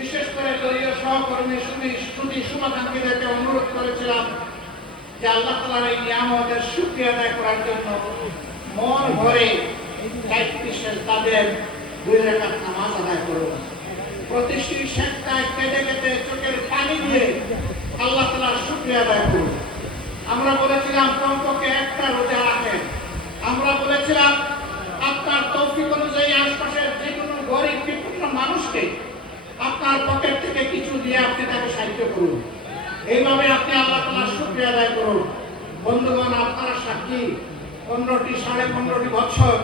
বিশেষ করে দলীয় সহকর্মী সুনী সুদী শুভাকাঙ্ক্ষীদেরকে অনুরোধ করেছিলাম যে আল্লাহ তালার এই নিয়ামতের সুক্রিয়া আদায় করার জন্য মন ভরে শেষ তাদের দুই রেখাত নামাজ আদায় করুন। প্রতিষ্ঠিত শেখটায় কেটে কেটে চোখের পানি দিয়ে আল্লাহ তালার সুক্রিয়া আদায় করুন। আমরা বলেছিলাম, কমপক্ষে একটা রোজা রাখেন। আমরা বলেছিলাম, আপনার তৌফিক অনুযায়ী আশপাশের যে কোনো গরিব বিপন্ন মানুষকে আপনার পকেট থেকে কিছু দিয়ে আপনি তাকে সাহায্য করুন। এইভাবে আপনি আল্লাহ তালার শুক্রিয়া আদায় করুন। বন্ধুগণ, আপনারা সাক্ষী, পনেরোটি, সাড়ে পনেরোটি বছর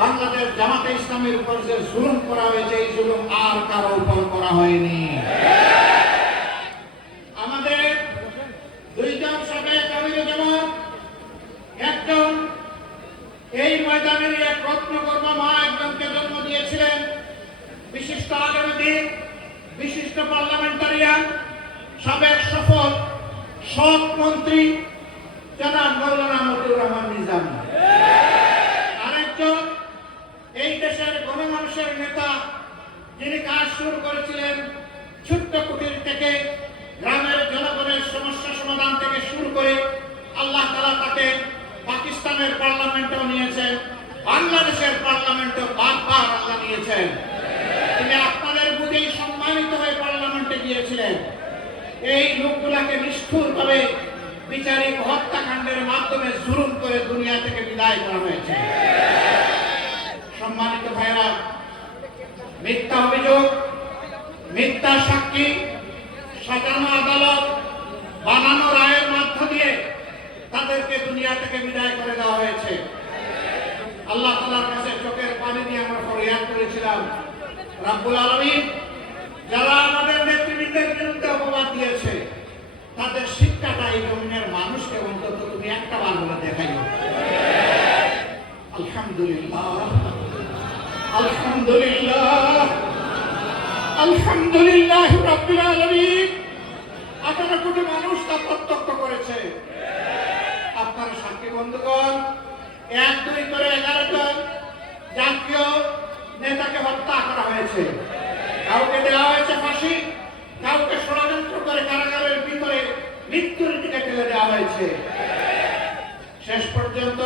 বাংলাদেশ জামাতে ইসলামের উপর যে জুলুম করা হয়েছে, এই জুলুম আর কারও উপর করা হয়নি। আমাদের দুইজন সাবেক আমির জামাত, একজন এই ময়দানের এক রত্নকর্মা মা একজনকে জন্ম দিয়েছিলেন, বিশিষ্ট আগামীদিন বিশিষ্ট পার্লামেন্টারিয়ান সাবেক সফল সৎ মন্ত্রী জনাব মৌলানা মতুর রহমান নিজামী আরেকজন এই দেশের গণমানুষের নেতা যিনি কাজ শুরু করেছিলেন ছোট্ট কুটির থেকে গ্রামের জনগণের সমস্যা সমাধান থেকে শুরু করে আল্লাহ তালা তাকে পাকিস্তানের পার্লামেন্টেও নিয়েছেন বাংলাদেশের পার্লামেন্টেও বারবার আল্লাহ নিয়েছেন তিনি আপনাদের বুঝেই সম্মানিত হয়ে পার্লামেন্টে গিয়েছিলেন এই লোকগুলাকে নিষ্ঠুরভাবে বিচারিক হত্যাকাণ্ডের মাধ্যমে জুলুম করে দুনিয়া থেকে বিদায় করা হয়েছে সম্মানিত ভাইরা মিথ্যা অভিযোগ, মিথ্যা সাক্ষী, সাজানো আদালত, বানানো রায়ের মধ্য দিয়ে তাদেরকে দুনিয়া থেকে বিদায় করে দেওয়া হয়েছে। আল্লাহ তালার কাছে চোখের পানি দিয়ে আমরা ফরিয়াদ করেছিলাম। রাব্বুল আলমিন, যারা আমাদের নেতৃবৃন্দের বিরুদ্ধে অপবাদ দিয়েছে, তাদের শিক্ষাটা এই জমিনের মানুষকে অন্তত তুমি একটা বলে দেখাইও। আলহামদুলিল্লাহ। আলহামদুলিল্লাহ। রাব্বুল আলামিন। আঠারো কোটি মানুষ তা প্রত্যক্ষ করেছে। আপনারা সাক্ষী বন্ধুগণ, এক, দুই করে এগারো জন জাতীয় নেতাকে হত্যা করা হয়েছে। কাউকে দেওয়া হয়েছে ফাঁসি, কাউকে ষড়যন্ত্র করে কারাগারের ভিতরে মৃত্যুর দিকে ঠেলে দেওয়া হয়েছে। শেষ পর্যন্ত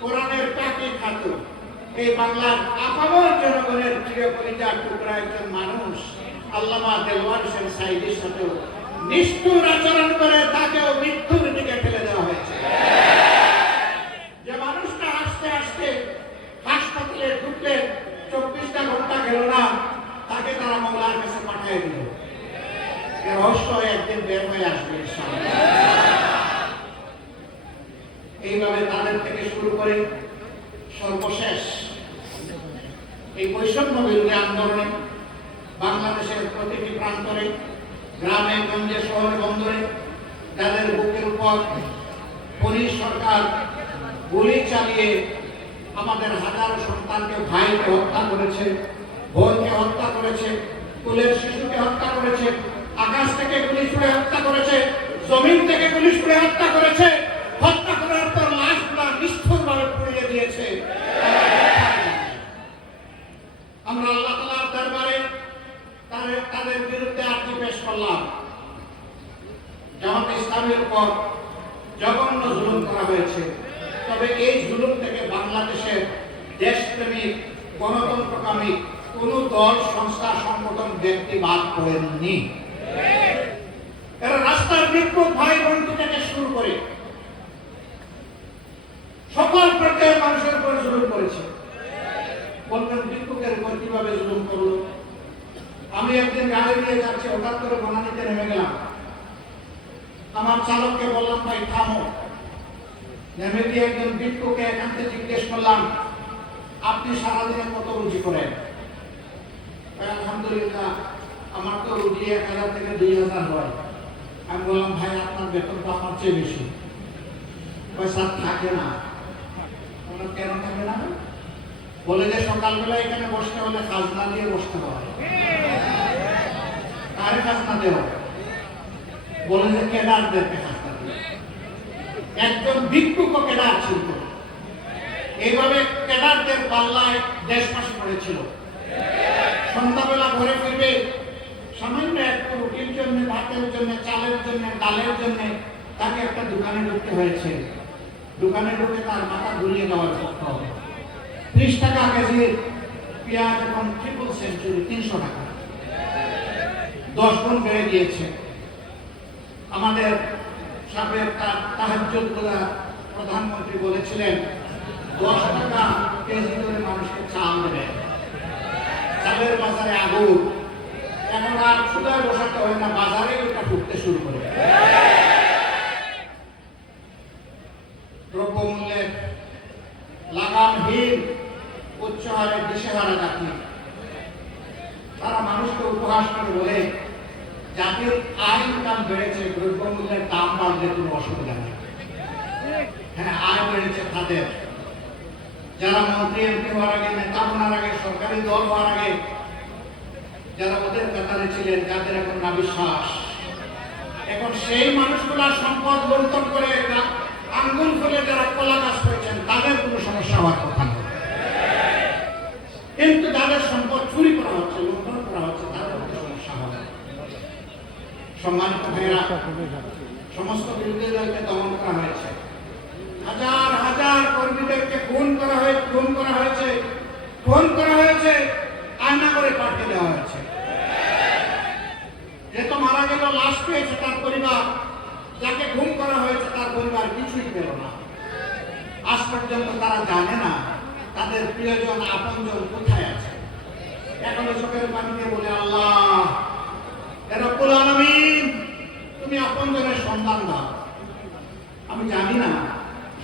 কোরআনের কাকে খাত এই বাংলার আপামর জনগণের প্রিয় পরিচার টুকরা একজন মানুষ, আল্লামা দেলওয়ার হোসেন সাইদের সাথেও নিষ্ঠুর আচরণ করে, তাকেও মৃত্যুর দিকে ঠেলে দেওয়া হয়েছে যে মানুষটা হাসতে হাসতে হাসপাতালে ঢুকলে চব্বিশটা ঘণ্টা গেল না তাকে তারা মৌলার কাছে পাঠিয়ে দিল এ রহস্য একদিন বের হয়ে আসবে ইনশাআল্লাহ। এইভাবে তাদের থেকে শুরু করে সর্বশেষ এই বৈষম্য বিরোধী আন্দোলনে বাংলাদেশের প্রতিটি প্রান্তরে গ্রামে গঞ্জে শহরে বন্দরে যাদের বুকের উপর পুলিশ সরকার গুলি চালিয়ে আমাদের হাজারো সন্তানকে ভাইকে হত্যা করেছে, বোনকে হত্যা করেছে কুলের শিশুকে হত্যা করেছে, আকাশ থেকে গুলি ছুড়ে হত্যা করেছে, জমিন থেকে গুলি ছুড়ে হত্যা করেছে, হত্যা করার পর লাশগুলা নিষ্ঠুরভাবে পুড়িয়ে দিয়েছে। আমরা আল্লাহ তালার দরবারে তাদের তাদের বিরুদ্ধে আর্জি পেশ করলাম। জামাত ইসলামের পর জঘন্য জুলুম করা হয়েছে। তবে এই জুলুম থেকে বাংলাদেশের দেশপ্রেমিক, গণতন্ত্রকামী কোন দল, সংস্থা, সংগঠন, ব্যক্তি বাদ করেননি রাস্তার বিক্ষোভ ভাই বোনটি থেকে শুরু করে সকল মানুষের জুলুম করেছে। বলবেন বিক্ষোভের উপর কীভাবে জুলুম করল? আমি একদিন গাড়ি নিয়ে যাচ্ছি, হঠাৎ করে বনানীতে নেমে গেলাম। আমার চালককে বললাম, ভাই, থামো। নেমে একজন ভিক্ষুকে থেকে জিজ্ঞেস করলাম, আপনি সারাদিনে কত রুজি করেন? আলহামদুলিল্লাহ, আমার তো রুজি এক হাজার থেকে দুই হাজার হয়। আমি বললাম, ভাই, আপনার বেতন আমার চেয়ে বেশি। পয়সা থাকে না। কেন থাকে না বলে যে সকালবেলা এখানে বসতে হলে খাজনা দিয়ে বসতে হয় কারে খাজনা দেওয়া বলে যে দিয়ে একজন ভিক্ষুক কেদার ছিল। এইভাবে কেদারদের পাল্লায় দেশবাসী পড়েছিল সন্ধ্যাবেলা ঘরে ফিরবে, সামান্য একটু রুটির জন্য চালের জন্য, ডালের জন্য তাকে একটা দোকানে ঢুকতে হয়েছে। দোকানে ঢুকে তার মাথা ঘুরিয়ে দেওয়ার পক্ষ ত্রিশ টাকা কেজি পেঁয়াজ এখন ট্রিপল সেঞ্চুরি তিনশো টাকা। দশ গুণ বেড়ে গিয়েছে। আমাদের সাবেক তাহাজ্জুদ প্রধানমন্ত্রী বলেছিলেন, দশ টাকা কেজি করে মানুষকে চাল দেবে। চালের বাজারে আগুন। এখন আর সুদায় বসাতে হয় না বাজারে ওটা ঢুকতে শুরু করে। দ্রব্যমূল্যের লাগামহীন উচ্চ হারে দিশেহারা জাতি। তারা মানুষকে উপহাস করে বলে জাতির আয় ইনকাম বেড়েছে, দ্রব্যমূল্যের দাম বাড়লে কোনো অসুবিধা নেই। হ্যাঁ আয় বেড়েছে তাদের। যারা মন্ত্রী এমপি হওয়ার আগে, নেতা হওয়ার আগে, সরকারি দল হওয়ার আগে, যারা ওদের কাতারে ছিলেন যাদের এখন না বিশ্বাস এখন সেই মানুষগুলার সম্পদ লুণ্ঠন করে আঙ্গুল ফুলে যারা কলা গাছ করেছেন, তাদের কোনো সমস্যা হওয়ার কথা নয়। কিন্তু যাদের সম্পদ চুরি করা হচ্ছে সম্মানিত ভাইয়েরা সমস্ত বিরোধী দমন করা হয়েছে। হাজার হাজার কর্মীদেরকে খুন করা হয়েছে খুন করা হয়েছে। খুন করা হয়েছে। আয়না করে পাঠিয়ে দেওয়া হয়েছে। যে তো মারা গেল, লাশ পেয়েছে তার পরিবার। যাকে খুন করা হয়েছে তার পরিবার কিছুই পেল না। আজ পর্যন্ত তারা জানে না তাদের প্রিয়জন, আপনজন কোথায় আছে। এখনও চোখের পানিতে বলে, আল্লাহ রব্বুল আলামিন। তুমি আপনজনের সন্ধান দাও। আমি জানি না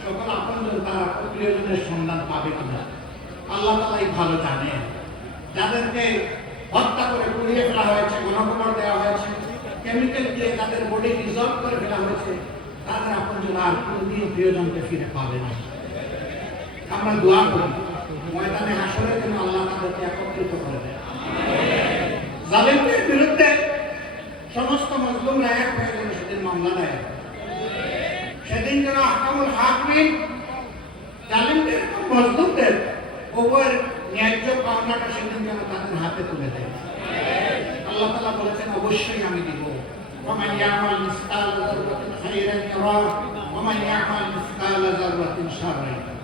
সকল আপনজন তারা প্রিয়জনের সন্ধান পাবে কিনা। আল্লাহ তালাই ভালো জানে যাদেরকে হত্যা করে পুড়িয়ে ফেলা হয়েছে গণখবর দেওয়া হয়েছে কেমিক্যাল দিয়ে তাদের বডি রিজলভ করে ফেলা হয়েছে, তাদের আপনজন আর কোনদিন প্রিয়জনকে ফিরে পাবে না। আমরা দোয়া করি, ময়দানে হাসরের জন্য আল্লাহ তাদেরকে একত্রিত করে দেয় জালিমদের বিরুদ্ধে সমস্ত মজলুমরা এক হয়ে গেল সেদিন মামলা দেয় সেদিন যারা আকামুল হাকমিন জালিমদের এবং মজলুমদের উভয়ের ন্যায্য পাওনাটা সেদিন যেন তাদের হাতে তুলে দেয় আল্লাহ তালা বলেছেন অবশ্যই আমি দিব ومن يعمل مثقال ذرة خيرا يراه ومن يعمل مثقال ذرة شرا يره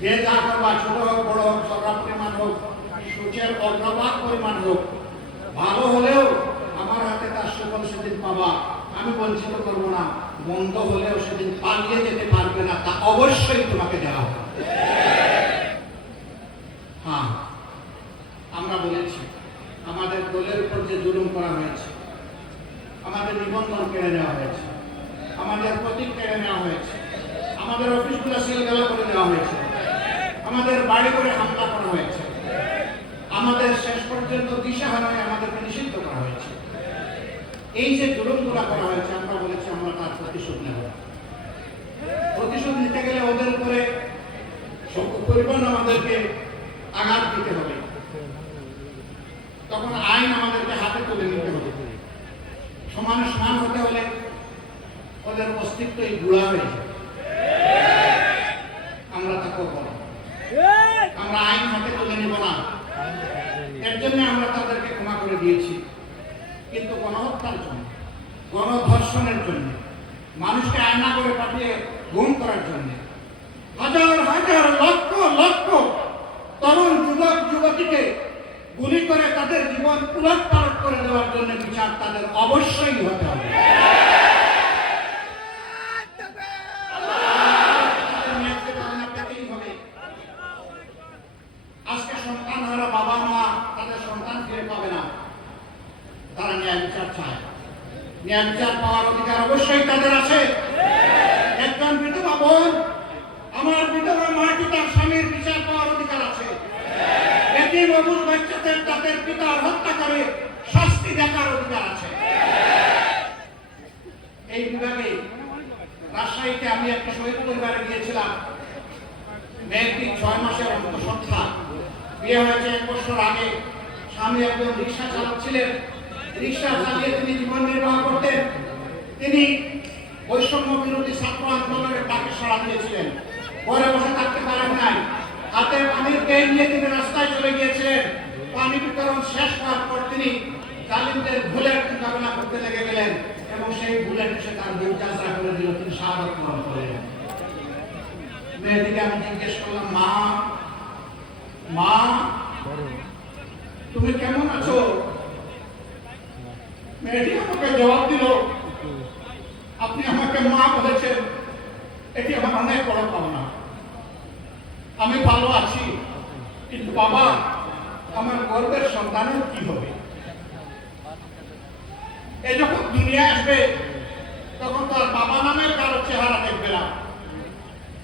যে যা করবা ছোট হোক বড় হোক সর্বা পরিমাণ হোক সূচের অগ্রভাগ পরিমাণ হোক ভালো হলেও সেদিন পাবা। আমি বঞ্চিত করব না। হলেও সেদিন পালিয়ে যেতে পারবে না। তা অবশ্যই তোমাকে দেওয়া হ্যাঁ আমরা বলেছি, আমাদের দলের উপর যে জুলুম করা হয়েছে, আমাদের নিবন্ধন কেড়ে নেওয়া হয়েছে, আমাদের প্রতীক কেড়ে নেওয়া হয়েছে, আমাদের অফিসগুলো করে দেওয়া হয়েছে, আমাদের বাড়ি করে হামলা করা হয়েছে, আমাদের শেষ পর্যন্ত দিশাহারায় আমাদেরকে নিষিদ্ধ করা হয়েছে। এই যে দুরন্তরা করা হয়েছে, আমরা বলেছি আমরা তার প্রতিশোধ নেব। প্রতিশোধ নিতে গেলে ওদের উপরে পরিমাণ আমাদেরকে আঘাত দিতে হবে। তখন আইন আমাদেরকে হাতে তুলে নিতে হবে। সমান সমান হতে হলে ওদের অস্তিত্বই গুড়া হয়ে যায় আমরা তা করব না আমরা আইন হাতে তুলে নিব না এর জন্য আমরা তাদেরকে ক্ষমা করে দিয়েছি কিন্তু গণহত্যার জন্য গণধর্ষণের জন্য মানুষকে আয়না করে পাঠিয়ে গুম করার জন্য হাজার হাজার লক্ষ লক্ষ তরুণ যুবক যুবতীকে গুলি করে তাদের জীবন উলট পালট করে দেওয়ার জন্য বিচার তাদের অবশ্যই হতে হবে তাদের ন্যায্য পাওনা পেতেই হবে। আজকে সন্তান হারা বাবা মা তাদের সন্তান ফিরে পাবে না তারা ন্যায় বিচার চায় ন্যায় বিচার পাওয়ার অধিকার অবশ্যই তাদের আছে একজন বিধবা বোন আমার বিধবা মাটি তার স্বামীর বিচার পাওয়ার অধিকার আছে একই অবুজ বাচ্চাদের তাদের পিতার হত্যা করে শাস্তি দেখার অধিকার আছে এই বিভাগে রাজশাহীতে আমি একটা শহীদ পরিবারে গিয়েছিলাম মেয়েটি ছয় মাসের অন্ত অন্তঃসত্ত্বা বিয়ে হয়েছে এক বছর আগে। স্বামী একজন রিক্সা চালাচ্ছিলেন। রিক্সা চালিয়ে তিনি জীবন নির্বাহ করতেন। তিনি বৈষম্য বিরোধী ছাত্র আন্দোলনের ডাকে সাড়া দিয়েছিলেন। ঘরে বসে থাকতে পারেন নাই। হাতে পানির কেন নিয়ে তিনি রাস্তায় চলে গিয়েছিলেন। পানি বিতরণ শেষ হওয়ার পর তিনি জালিমদের ভুলের করে করতে লেগে গেলেন এবং সেই ভুলের এসে তার যাত্রা করে দিল। তিনি শাহাদত বরণ করলেন। মেয়েটিকে আমি জিজ্ঞেস করলাম, মা মা, তুমি কেমন আছো? মেয়েটি আমাকে জবাব দিল, আপনি আমাকে মা বলেছেন, এটি আমার অনেক বড় পাওনা। আমি ভালো আছি, কিন্তু বাবা, আমার গর্বের সন্তানের কি হবে? এ যখন দুনিয়া আসবে, তখন তার বাবা নামের কারও চেহারা দেখবে না।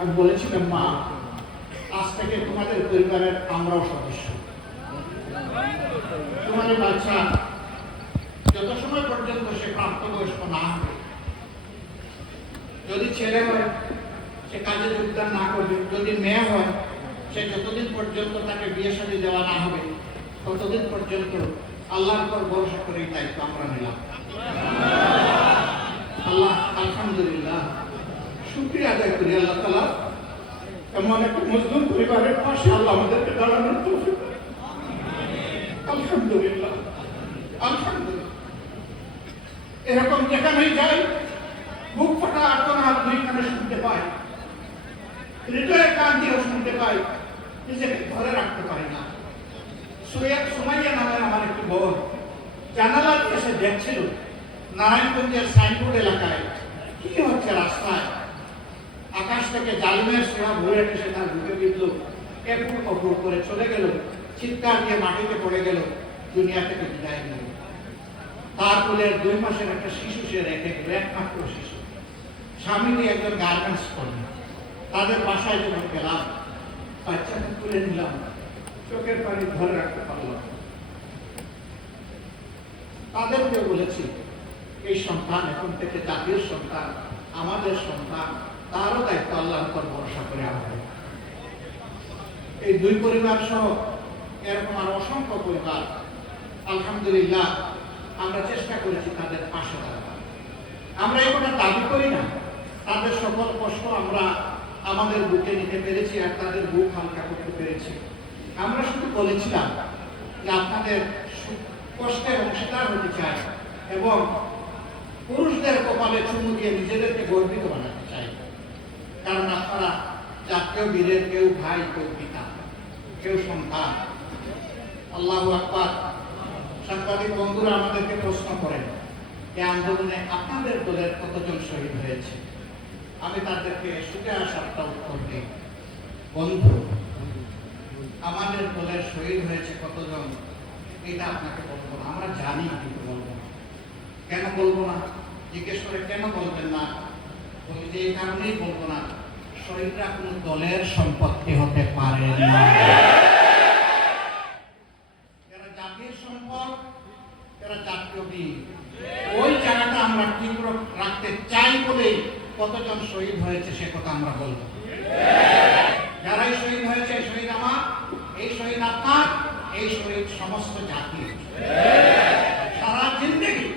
আমি বলেছিলাম মা, আজ থেকে তোমাদের পরিবারের আমরাও সদস্য। তোমাদের বাচ্চা যত সময় পর্যন্ত সে প্রাপ্তবয়স্ক না হবে, যদি ছেলে হয়, সে কাজে যোগদান না করবে, যদি মেয়ে হয়, সে যতদিন পর্যন্ত তাকে বিয়ে শাদী দেওয়া না হবে, ততদিন পর্যন্ত আল্লাহর পর ভরসা করে এই দায়িত্ব আমরা নিলাম। আল্লাহ, আলহামদুলিল্লাহ। শুক্রিয়া আদায় করি আল্লাহ তালা এমন একটা মজলুম পরিবারের পাশে আল্লাহ আমাদেরকে দাঁড়ানোর তৌফিক আলহামদুলিল্লাহ। আলহামদুলিল্লাহ। এরকম যেখানেই যাই, বুক ফাটা আর্তনাদ দুই কানে শুনতে পাই। হৃদয়ে কান দিয়েও শুনতে পাই, নিজেকে ধরে রাখতে পারি না। সুমাইয়া নামের আমার একটি বোন জানালা দিয়ে এসে দেখছিল, নারায়ণগঞ্জের সাইনবোর্ড এলাকায়, কি হচ্ছে রাস্তায়? আকাশ থেকে জালিমের সেবা ঘুরে এসে তার বুকে বিঁধল একুর কপুর করে চলে গেল। চিৎকার দিয়ে মাটিতে পড়ে গেল। দুনিয়া থেকে বিদায় নিল। তার কোলের দুই মাসের একটা শিশু সে রেখে গেল, একমাত্র শিশু। স্বামী দিয়ে একজন গার্মেন্টস কর্মী। তাদের বাসায় যখন গেলাম বাচ্চাকে তুলে নিলাম, চোখের পানি ধরে রাখতে পারলাম। তাদেরকে বলেছি, এই সন্তান এখন থেকে জাতীয় সন্তান, আমাদের সন্তান। তারও দায়িত্ব আল্লাহর উপর ভরসা করে আমাদের এই দুই পরিবার সহ এরকম আর অসংখ্য পরিবার, আলহামদুলিল্লাহ, আমরা চেষ্টা করেছি তাদের পাশে দাঁড়াবার আমরা এই কথা দাবি করি না, তাদের সকল কষ্ট আমরা আমাদের বুকে নিতে পেরেছি আর তাদের বুক হালকা করতে পেরেছি। আমরা শুধু বলেছিলাম যে আপনাদের কষ্টের অংশীদার হতে চাই এবং পুরুষদের কপালে চুমু দিয়ে নিজেদেরকে গর্বিত চাই কারণ আপনারা জাতীয় বীরের, কেউ ভাই, কেউ পিতা, কেউ সন্তান। আল্লাহ আকবার। সাংবাদিক বন্ধুরা আমাদেরকে প্রশ্ন করেন, এই আন্দোলনে আপনাদের দলের কতজন শহীদ হয়েছে? আমি তাদেরকে সুখে আসারটা উত্তর দিই। বন্ধু, আমাদের দলের শহীদ হয়েছে কতজন? এটা আপনাকে বলব না, আমরা জানি কিন্তু বলব না। কেন বলব না? জিজ্ঞেস করে কেন বলবেন না? বলি যে, এই কারণেই বলব না। শহীদরা কোনো দলের সম্পত্তি হতে পারে না। যারাই শহীদ হয়েছে শহীদ আমার, এই শহীদ আপনার, এই শহীদ সমস্ত জাতির। সারা জিন্দগি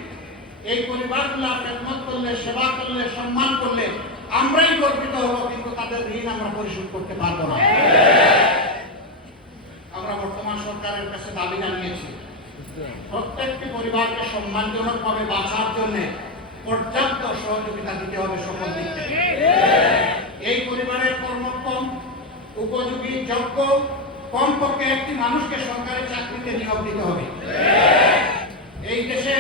এই পরিবারগুলো খেদমত করলে, সেবা করলে, সম্মান করলে আমরাই গর্বিত হব, কিন্তু তাদের ঋণ আমরা পরিশোধ করতে পারব না। আমরা বর্তমান সরকারের কাছে দাবি জানিয়েছি, প্রত্যেকটি পরিবারকে সম্মানজনকভাবে বাঁচার জন্য পর্যাপ্ত সহযোগিতা দিতে হবে সকল দিক এই পরিবারের কর্মক্ষম, উপযোগী, যোগ্য, কমপক্ষে একটি মানুষকে সরকারি চাকরিতে নিয়োগ দিতে হবে। এই দেশে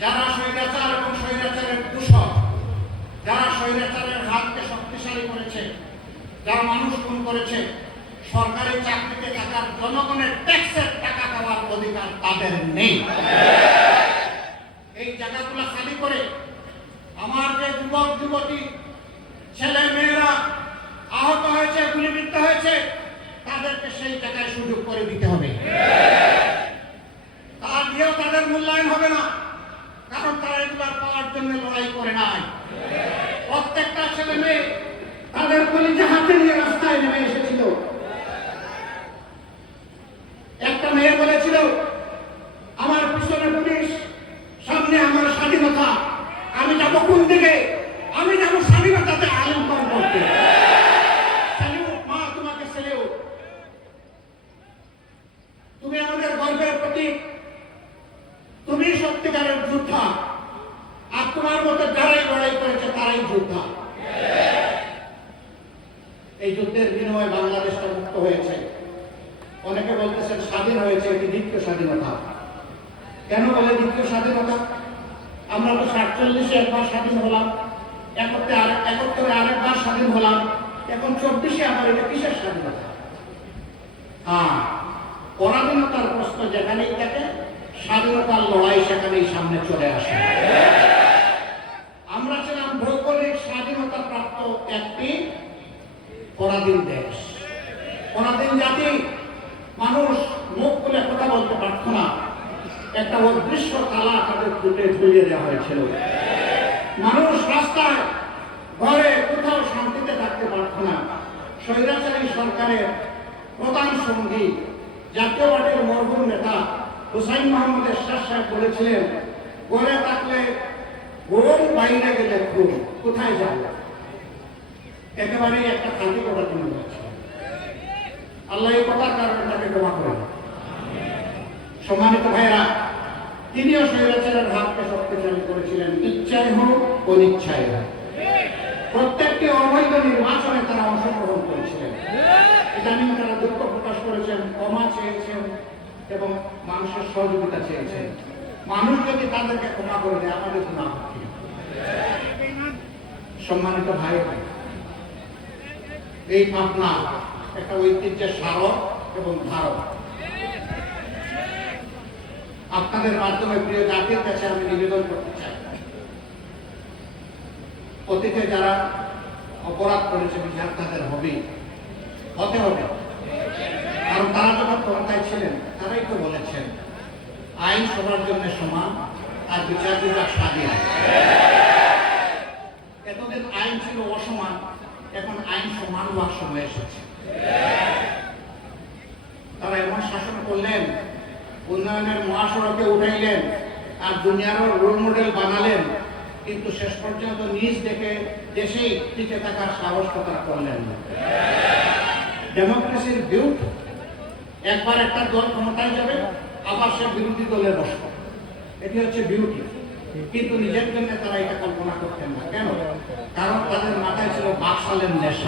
যারা স্বৈরাচার এবং স্বৈরাচারের দূষক যারা স্বৈরাচারের হাতকে শক্তিশালী করেছে, যারা মানুষ খুন করেছে, সরকারি চাকরিতে থাকার জনগণের ট্যাক্সের টাকা পাওয়ার অধিকার তাদের নেই এই জায়গাগুলো খালি করে আমার যে যুবক যুবতী ছেলে মেয়েরা আহত হয়েছে গুলিবিদ্ধ হয়েছে তাদেরকে সেই জায়গায় সুযোগ করে দিতে হবে তা দিয়েও তাদের মূল্যায়ন হবে না কারণ তারা এগুলো পাওয়ার জন্য লড়াই করে নাই প্রত্যেকটা ছেলে মেয়ে তাদের কলিজা হাতে নিয়ে রাস্তায় নেমে এসেছিল একটা মেয়ে বলেছিল আমার পিছনে পুলিশ সামনে আমার স্বাধীনতা আমি যাব কোন দিকে আমি যাব স্বাধীনতাতে আলিঙ্গন করতে স্যালিউট মা তোমাকে স্যালিউট তুমি আমাদের গর্বের প্রতীক তুমি সত্যিকারের যোদ্ধা আর তোমার মতো যারাই লড়াই করেছে তারাই যোদ্ধা এই যুদ্ধের বিনিময়ে বাংলাদেশটা মুক্ত হয়েছে অনেকে বলতেছেন স্বাধীন হয়েছে এটি দ্বিতীয় স্বাধীনতা কেন বলে দ্বিতীয় স্বাধীনতা আমরা তো সাতচল্লিশে একবার স্বাধীন হলাম একত্রে আরেক একত্রে আরেকবার স্বাধীন হলাম। এখন চব্বিশে আবার এটা কিসের স্বাধীনতা হ্যাঁ পরাধীনতার প্রশ্ন যেখানেই থাকে, স্বাধীনতার লড়াই সেখানেই সামনে চলে আসে। আমরা ছিলাম ভৌগোলিক স্বাধীনতা প্রাপ্ত একটি পরাধীন দেশ। পরাধীন জাতি, মানুষ মুখ খুলে কথা বলতে পারত না। একটা অদৃশ্য তালা তাদের ফুটে ঝুলিয়ে দেওয়া হয়েছিল। মানুষ রাস্তায়, ঘরে কোথাও শান্তিতে থাকতে পারত না। স্বৈরাচারী সরকারের প্রধান সঙ্গী, জাতীয় পার্টির মরহুম নেতা হুসাইন মোহাম্মদ এরশাদ সাহেব বলেছিলেন, ঘরে থাকলে ঘুম, বাইরে গেলে ঘুম। কোথায় যাবে? একেবারেই একটা খাঁটি জন্য বলেছে আল্লাহ এই কথার কারণে তাকে ক্ষমা করেন সম্মানিত ভাইরা তিনিও স্বৈরাচারের হাতকে শক্তিশালী করেছিলেন। ইচ্ছাই হোক, অনিচ্ছায় হোক। প্রত্যেকটি অবৈধ নির্বাচনে তারা অংশগ্রহণ করেছিলেন। ইদানিং তারা দুঃখ প্রকাশ করেছেন, ক্ষমা চেয়েছেন এবং মানুষের সহযোগিতা চেয়েছেন। মানুষ যদি তাদেরকে ক্ষমা করে দেয়, আমাদের আপত্তি নেই। সম্মানিত ভাই ভাই এই পাবনা একটা ঐতিহ্যের স্মারক এবং ধারক। আপনাদের মাধ্যমে প্রিয় জাতির কাছে আমি নিবেদন করতে চাই। অতীতে যারা অপরাধ করেছে বিচার তাদের হবে? হতে হবে। কারণ তারা যখন ক্ষমতায় ছিলেন, তারাই তো বলেছেন, আইন সবার জন্য সমান আর বিচার বিভাগ স্বাধীন এতদিন আইন ছিল অসমান, এখন আইন সমান হওয়ার সময় এসেছে। তারা এমন শাসন করলেন, উন্নয়নের মহাসড়কে উঠাইলেন, আর দুনিয়ারও রোল মডেল বানালেন, কিন্তু শেষ পর্যন্ত নিজ দেখে দেশেই টিকে থাকার সাহস কথা করলেন না। ডেমোক্রেসির বিরুদ্ধ একবার একটা দল ক্ষমতায় যাবে, আবার সে বিরোধী দলে বসবে। এটি হচ্ছে বিউটি কিন্তু নিজের জন্য তারা এটা কল্পনা করতেন না। কেন? কারণ তাদের মাথায় ছিল বাকশালের নেশা।